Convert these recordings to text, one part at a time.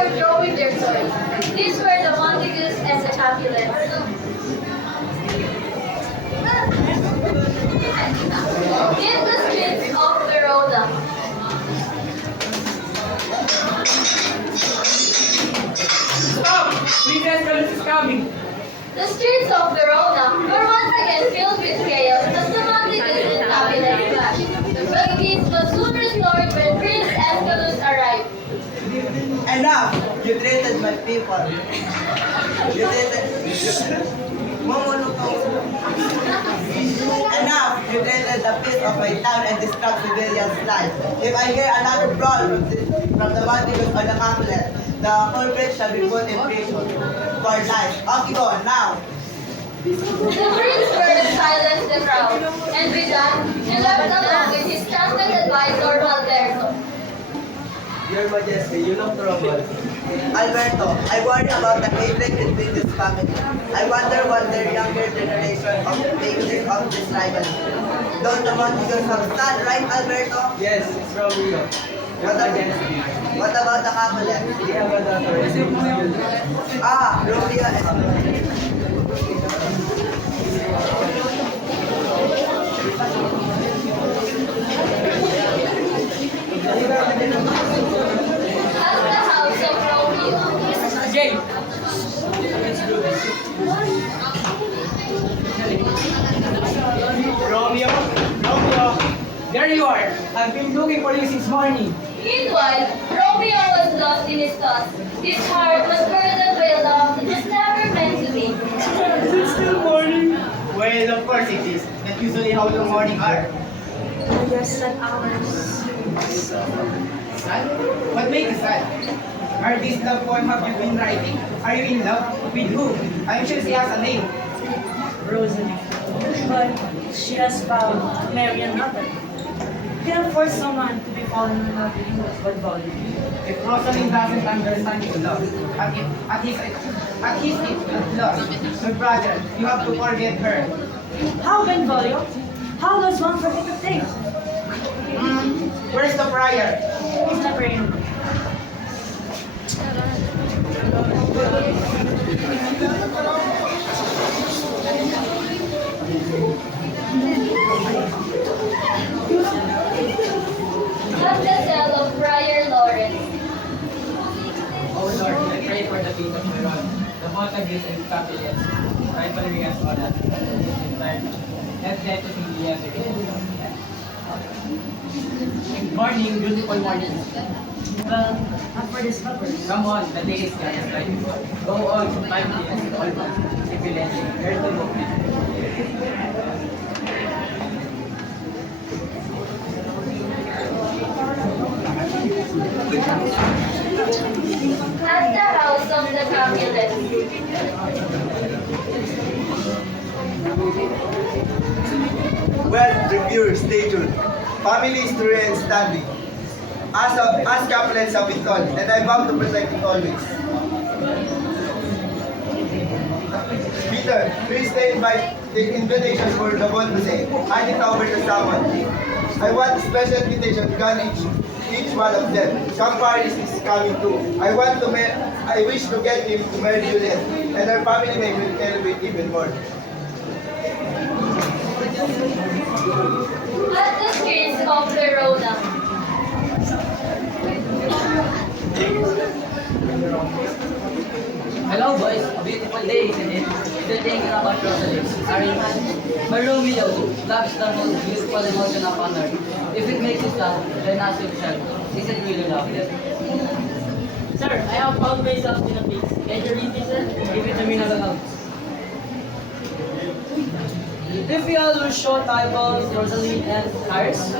were throwing their toys. These were the Montagues and the Capulets. In the streets of Verona, Stop! Princess Calus is coming. the streets of Verona were once again filled with chaos as the Montagues and Capulets clashed. But peace was soon restored when Prince Escalus arrived. Enough! You treated my people. You treated... Momono ka. Enough! You treated the peace of my town and distract civilians' lives. If I hear another brawl from the Montagues or the Capulet, the culprit shall be put in prison for life. Okay, go now. The prince further silenced the crowd, and with that, he left along with his trusted advisor, Alberto. Your Majesty, you look troubled. Alberto, I worry about the hatred between this family. I wonder what their younger generation thinks of this rivalry. Don't the Montagues have son, right, Alberto? Yes, it's Romeo. What about the Capulet? They have a daughter. Is it Romeo? Ah, Romeo and... At the house of Romeo, Jay! Romeo! There you are! I've been looking for you since morning. meanwhile, Romeo was lost in his thoughts. His heart was burdened by a love that was never meant to be. Is it still morning? Well, of course it is. That's usually how the morning are. Yes, that hours. Sad? What makes you sad? Are these love poem have you been writing? Are you in love? With who? I'm sure she has a name. Rosalie. But she has found Mary another. You cannot force someone to be fallen in love with you but value. If Rosalind doesn't understand his love, at his love, my brother, you have to forget her. How, Benvolio? How does one forget a thing? Where's the friar? He's never in. At the cell of Friar Lawrence, Oh Lord, I pray for the peace of Meron, the Montagues and Capulets, rivalry as well as let them to see the evidence. Good morning, beautiful morning. Well, not for this lover. Come on, the day is getting right. Go on, 5 minutes, almost. Civilizing, here's the book. at the house of the Capulets. Well, reviewers, stay tuned. Families to remain standing. As Capulets have been told, and I vow to protect it always. Peter, please stay invite the invitation for the ball to say. Hand it over to someone. I want a special invitation to grant each one of them. Camparis is coming too. I wish to get him to marry Juliet, and our family may will celebrate even more. At the streets of Verona, Hello boys, a beautiful day, isn't it? Still thinking about Rosalie. Are you mad? But Romeo, love is the most beautiful emotion upon earth. If it makes you sad, then ask yourself, is it really love? Sir, I have found myself in a piece. Can you read this, sir? Give it to me now. If we all will show Tybalt, Rosalie, and Harris,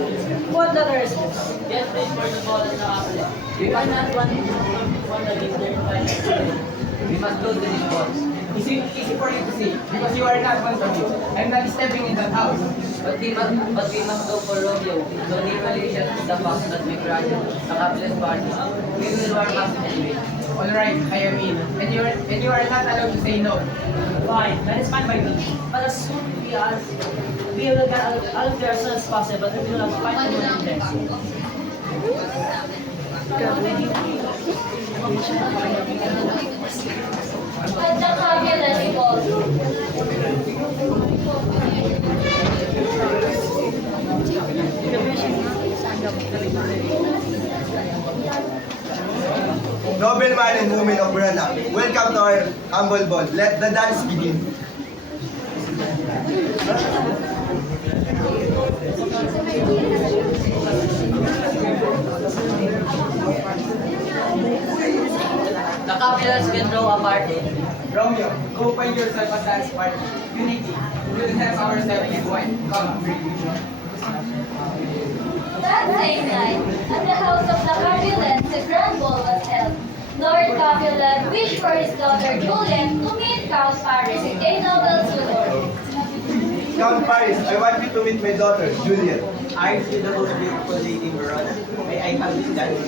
what letter is this? Get ready for the ball and the apple. Why not one that is there by We must go to this box. Easy for you to see, because you are not one of it. I'm not stepping in that house. But we must go for Romeo. So literally just the fact that we crashed a coupless party. We will warm up anyway. Alright, I am in. And you are not allowed to say no. Fine, that is fine by me. But as soon as we will get out of there as soon as possible, and we will have fight over the At the Capulet falls. Nobleman and women of Verona, welcome to our humble ball. Let the dance begin. The Capulets can throw a party. Romeo, go find yourself a dance party. Unity, we'll have ourselves in wine. Come, bring you. That same night, at the house of the Capulets, the grand ball was held. Lord Capulet wished for his daughter Juliet to meet Count Paris, a noble suitor. Count Paris, I want you to meet my daughter, Juliet. Aren't you the most beautiful lady in Verona? May I have this dance?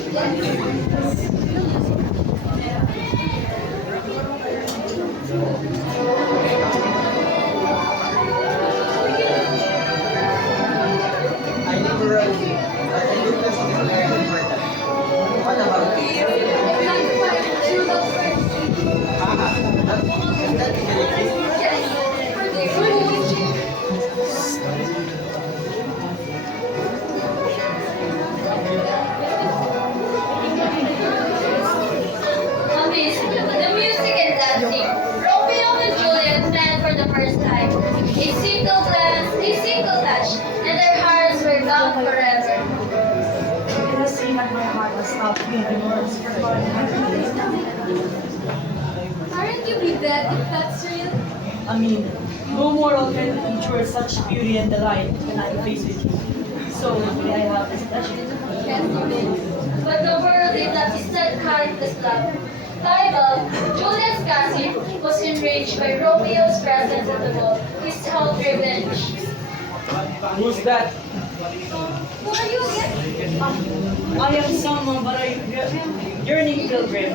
I never run, but I look as if very important. What about you? Haha, that is really cute. Amidst the music and dancing, Romeo and Juliet met for the first time. A single glance, a single touch, and their hearts were bound forever. It has seemed like my heart has stopped beating once for fun. Aren't you be dead if that's real? I mean, no mortal can endure such beauty and delight when I'm faced with you. So, may I have this pleasure? Yes, you did. But the world did not instead carry this love. Tybalt, Juliet's cousin, was enraged by Romeo's presence at the ball. He sought revenge. Who's that? Who are you again? I am someone but a yearning pilgrim,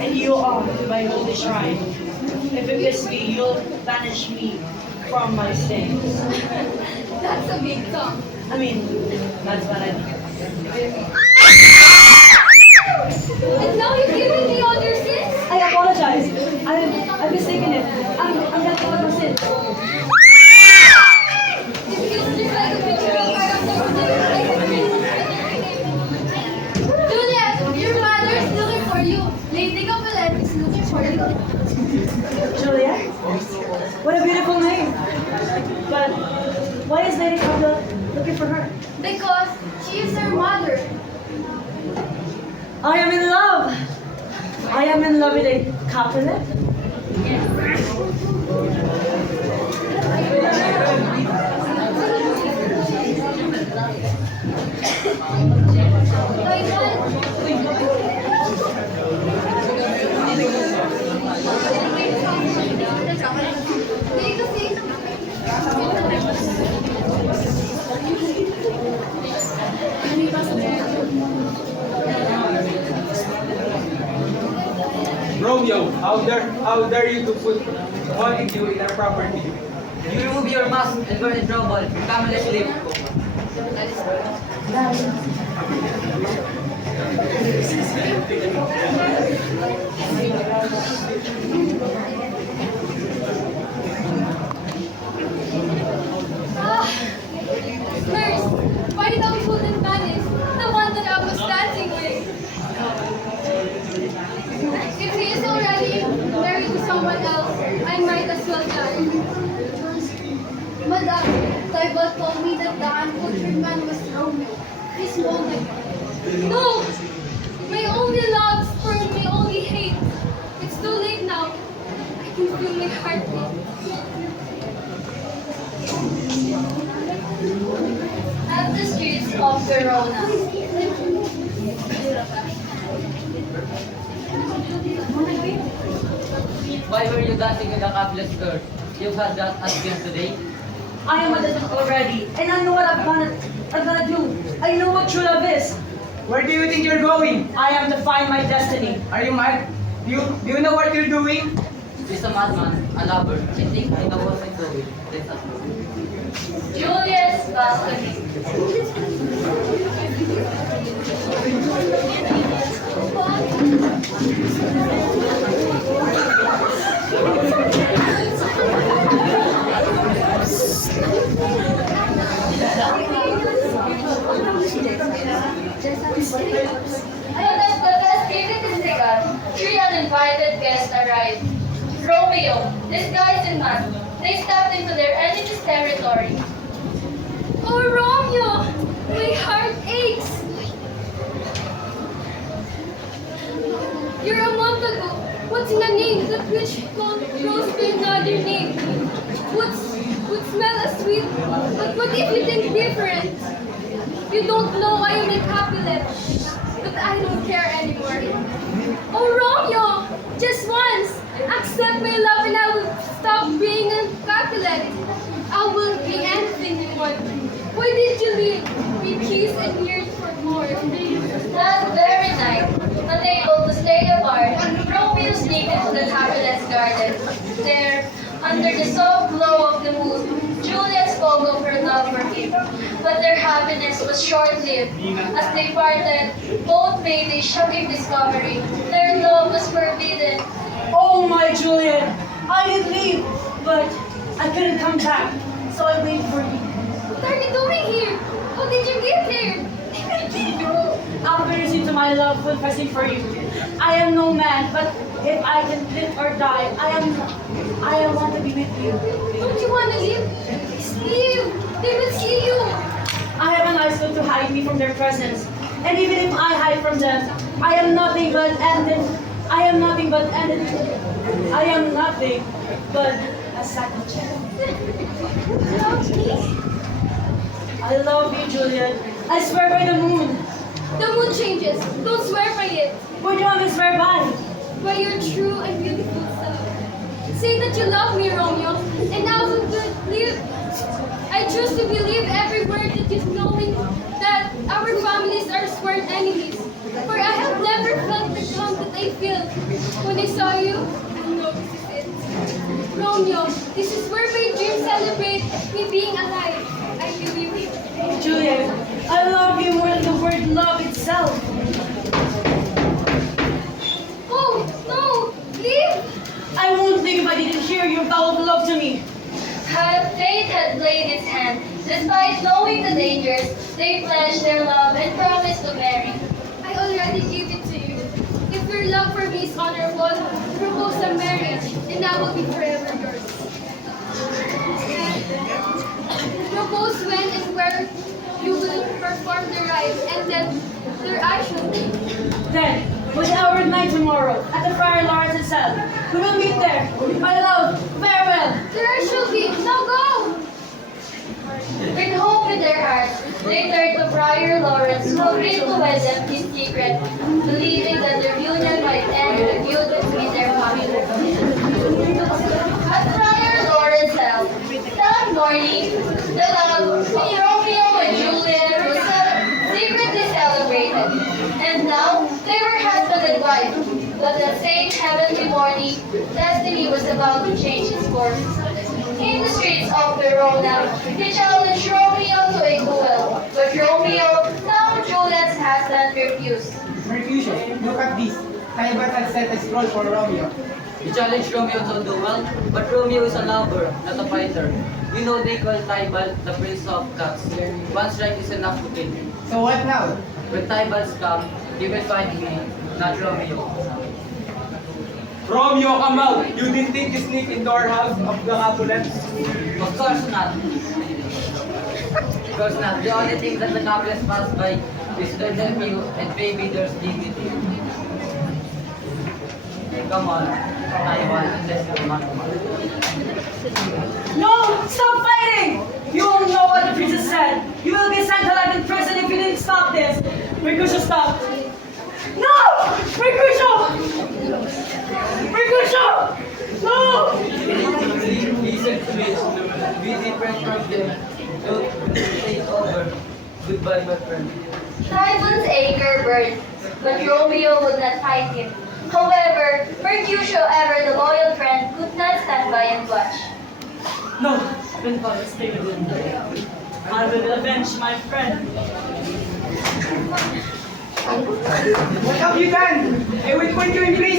and you are my holy shrine. If it is me, you'll banish me from my stains. That's a big tongue. I mean, that's what I mean. And now you're giving me all your sins? I apologize. I've mistaken it. I'm not going to sin. It feels just like a picture of Juliet, your mother is looking for you. Lady Capulet is looking for you. Juliet? What a beautiful name. But why is Lady Capulet looking for her? Because she is her mother. I am in love. I am in love with a Capulet. Romeo, how dare you to put Montague in our property? You remove your mask and we're in trouble. Come, let's leave. Nurse, why don't we put in Panis, the one that I was dancing with? If he is already married to someone else, I might as well die. Madam, Tybalt told me that the uncultured man was Romeo. He's Montague. No! My only love spurned my only hate. It's too late now. I can feel my heartbeat. At the streets of Verona. Why were you dancing with a Capulet girl? You've had that again today. I am adult already, and I know what I'm gonna do. I know what true love is. Where do you think you're going? I am to find my destiny. Are you mad? Do you know what you're doing? He's a madman, a lover. I think I know what I'm doing. Let us go. Julius Basconi. Let us give it a second. Three uninvited guests arrived. Romeo, disguised in mask, they stepped into their enemy's territory. Oh, Romeo! My heart aches! You're a month ago. What's in a name that which grows to another name? Would smell as sweet, but what if you think different? You don't know I am a Capulet, but I don't care anymore. Oh, Romeo! Just once, accept my love and I will stop being a Capulet. I will be anything you want. Why did you leave? We kissed and yearned for more. That very night, unable to stay apart, Romeo sneaked into the Capulet's garden. There, under the soft glow of the moon, Juliet spoke of her love for him. But their happiness was short-lived. As they parted, both made a shocking discovery. Their love was forbidden. Oh my Juliet, I did leave, but I couldn't come back, so I waited for you. What are you doing here? How did you get here? I'll burst into my love confessing for you. I am no man, but if I can live or die, I want to be with you. Don't you want to leave? Please leave. They will see you. I have an iceberg to hide me from their presence. And even if I hide from them, I am nothing but a sack of chicken. Love me? I love you, Juliet. I swear by the moon. The moon changes. Don't swear by it. What do you want me to swear by? By your true and beautiful self. Say that you love me, Romeo, and I will believe. I choose to believe every word that you knowing that our families are sworn enemies. For I have never felt the calm that I feel when I saw you. I know this is it. Romeo, this is where my dreams celebrate me being alive. I believe you. Juliet, I love you more than the word love itself. Oh, no! Leave! I won't leave if I didn't hear your vow of love to me. Fate had played its hand. Despite knowing the dangers, they pledged their love and promised to marry. I already gave it to you. If your love for me is honorable, propose a marriage, and I will be forever yours. Propose when and where you will perform the rite, and then there I shall be. Then, with the hour at night tomorrow, at the Friar Lawrence cell, we will meet there. My love, farewell. There I shall be. Now go! With hope in their hearts, they turned to Friar Lawrence, who agreed to wed them in secret, believing that their union might end the feud between their families. At Friar Lawrence's house, that morning, the love between Romeo and Juliet was secretly celebrated, and now they were husband and wife. But that same heavenly morning, destiny was about to change its course. In the streets of Verona, he challenged Romeo to a duel, but Romeo, now Juliet's husband, refused. Mercutio, look at this. Tybalt has set a scroll for Romeo. He challenged Romeo to a duel, but Romeo is a lover, not a fighter. You know they call Tybalt the Prince of Cats. One strike is enough to kill him. So what now? When Tybalt's come, he will fight me, not Romeo. Romeo, come out! You didn't think you sneak into our house of the Capulets? Of course not. Of course not. The only thing that the Capulets pass by is their nephew and baby there's dignity. Come on, Taiwan, let's go, man. No! Stop fighting! You won't know what the princess said. You will be sent to life in prison if you didn't stop this. Mercutio, stop. No! Mercutio! Mercutio! No! Listen to me. Be different from them. Don't take over. Goodbye, my friend. Tybalt's anger burned, but Romeo would not fight him. However, Mercutio, ever the loyal friend, could not stand by and watch. No! Benford, stay with him. I will avenge my friend. What have you done? I will put you in prison.